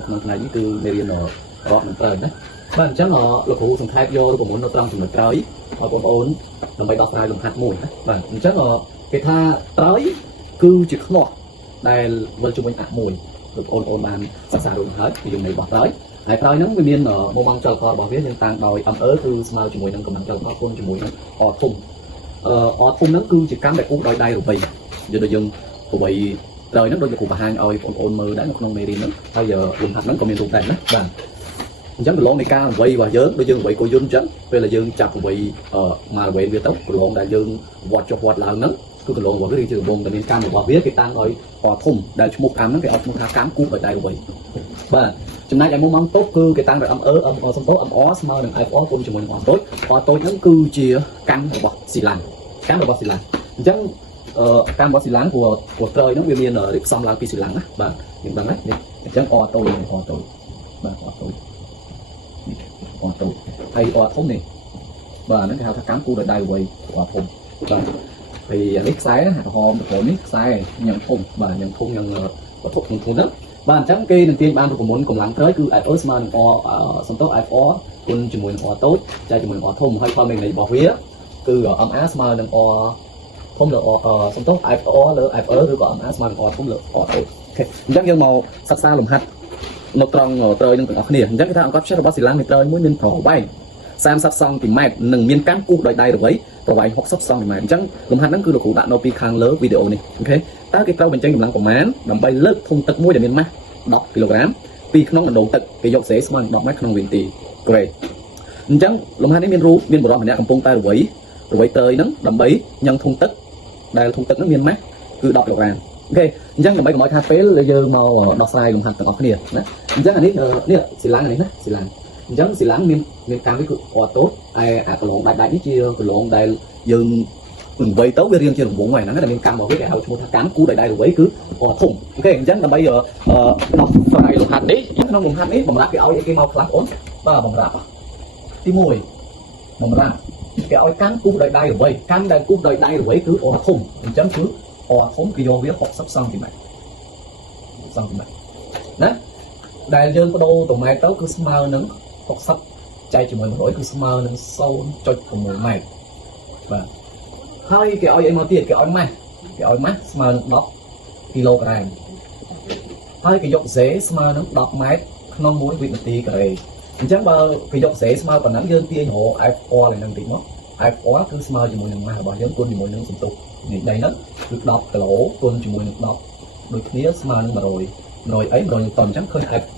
នៅក្នុងថ្ងៃនេះគឺមេរៀនរកមិនត្រូវណាបាទអញ្ចឹងលោកគ្រូសង្ខេបយករូបមន្តនៅត្រង់ចំណុចក្រោយបងប្អូនដើម្បីដោះស្រាយលំហាត់មួយណាបាទអញ្ចឹងគេថាត្រើយគឺជាខ្នោះដែលវិលជុំវិញមួយលោកបងប្អូនបានសិក្សារួចហើយពីយើងនៃបោះត្រើយហើយត្រើយហ្នឹងវាមានមុំម៉ងចលផលរបស់វាយើងតាំងដោយ ME គឺស្មើជាមួយនឹងកម្លាំងចលផលគុណជាមួយនឹងអធំអធំហ្នឹងគឺជាកម្មដែលគូដោយដៃរវៃយើងដូចយើងរវៃត្រើយហ្នឹងដូចលោកគ្រូបង្ហាញឲ្យបងប្អូនមើលដែរនៅក្នុងមេរៀនហ្នឹងហើយលំហាត់ហ្នឹងក៏មានរូបដែរណាបាទអញ្ចឹងកន្លងនៃការរវៃរបស់យើងដូចយើងរវៃគោយន្តអញ្ចឹងពេលដែលយើងចាប់រវៃមករវៃវាទៅកន្លងដែលយើងវត្តចុះវត្តឡើងហ្នឹងគឺកន្លងរបស់វាគឺជារបងតែមានកម្មរបស់វាគេតាំងដោយអធំដែលឈ្មោះកម្មហ្នឹងគេអត់ឈ្មោះថាកម្មគូដោយដៃរវៃបាទចំណែកឯមុំម៉ងតូចគឺគេតាំងដោយ ME សំតូ MR ស្មើនឹង FR គុណជាមួយនឹង R តូចហ្នឹងគឺជាកម្មរបស់ស៊ីឡាំងកម្មរបស់ស៊ីឡាំងអញ្ចឹងកម្មរបស់ស៊ីឡាំងព្រោះត្រើយហ្នឹងវាមានរៀបចំឡើងពីស៊ីឡាំងណាបាទយើងដឹងណាអញ្ចឹង R តូចនិង R តូចបាទ R តូចហើយ R ធំនេះបាទហ្នឹងគេហៅថាកម្មគូដោយដៃរវៃ R ធំបាទហើយអានេះខ្សែណាក្រហមក្រនេះខ្សែញ៉ាំធំបាទញ៉ាំធំញ៉ាំវត្ថុធំហ្នឹងបាទអញ្ចឹងគេនឹងទាញបានរូបមន្តកម្លាំងត្រើយគឺ FO ស្មើនឹង R សំទោស FR គុណជាមួយនឹង R តូចចែកជាមួយនឹង R ធំហើយផលមេនៃរបស់វាគឺ MA ស្មើនឹង R ធំលើ R សំទោស FR លើ FR ឬក៏ MA ស្មើនឹង R ធំលើ R តូចអូខេអញ្ចឹងយើងមកសិក្សាលំហាត់នៅត្រង់ត្រើយនឹងទាំងអស់គ្នាអញ្ចឹងគេថាអង្គផ្សេងរបស់ស៊ីឡាំងនៃត្រើយមួយមានប្រវែង30សង់ទីម៉ែត្រនិងមានកម្មគូសដោយដៃរវៃប្រវែង60សង់ទីម៉ែត្រអញ្ចឹងលំហាត់ហ្នឹងគឺលោកគ្រូដាក់នៅពីខាងលើវីដេអូនេះអូខេតើគេត្រូវបញ្ចេញកម្លាំងប្រមាណដើម្បីលើកធុងទឹកមួយដែលមានម៉ាស់10គីឡូក្រាមពីក្នុងដណ្ដូងទឹកគេយកសេស្មើនឹង10ម៉ែត្រក្នុងវិនាទីក្រេអញ្ចឹងលំហាត់នេះមានរូបមានបរិបទម្នាក់កំពុងតែរវៃត្រើយហ្នឹងដើម្បីញ៉ាំធុងទឹកដែលធុងទឹកហ្នឹងមានម៉ាស់គឺ10គីឡូក្រាមអូខេអញ្ចឹងដើម្បីកុំឲ្យថាពេលយើងមកដោះស្រាយលំហាត់ទាំងអស់គ្នាណាអញ្ចឹងអានេះស៊ីឡាំងអានេះណាស៊ីឡាំងអញ្ចឹងស៊ីឡាំងមានកម្មវិធីគឺអត់តូចតែអាកន្លងដាច់នេះជាកន្លងដែលយើងរវៃទៅវារៀងជារង្វង់ហ្នឹងតែមានកម្មរបស់វាគេហៅឈ្មោះថាកម្មគូដោយដៃរវៃគឺអត់ធំអូខេអញ្ចឹងដើម្បីដោះស្រាយលំហាត់នេះក្នុងលំហាត់នេះបំរាប់គេឲ្យគេមកខ្លះអូនបាទបំរាប់ទី1បំរាប់គេឲ្យកម្មគូដោយដៃរវៃកម្មដែលគូដោយដៃរវៃគឺអត់ធំអញ្ចឹងគឺអត់ធំគេយកវា60សង់ទីម៉ែត្រណាដែលយើងបដូរទៅម៉ែត្រទៅគឺស្មើនឹង60ចែកជាមួយ100គឺស្មើនឹង 0.6 ម៉ែត្របាទហើយគេឲ្យអីមកទៀតគេឲ្យម៉ាស់ស្មើនឹង10គីឡូក្រាមហើយគេយកសេស្មើនឹង10ម៉ែត្រក្នុង1វិនាទីការ៉េអញ្ចឹងបើគេយកសេស្មើប៉ុណ្ណឹងយើងទាញរក FR ឡើងនឹងតិចមក FR គឺស្មើជាមួយនឹងម៉ាស់របស់យើងគុណជាមួយនឹងសន្ទុះនៃដីហ្នឹងគឺ10គីឡូគុណជាមួយនឹង10ដូចគ្នាស្មើនឹង100អី100 N អញ្ចឹងឃើញ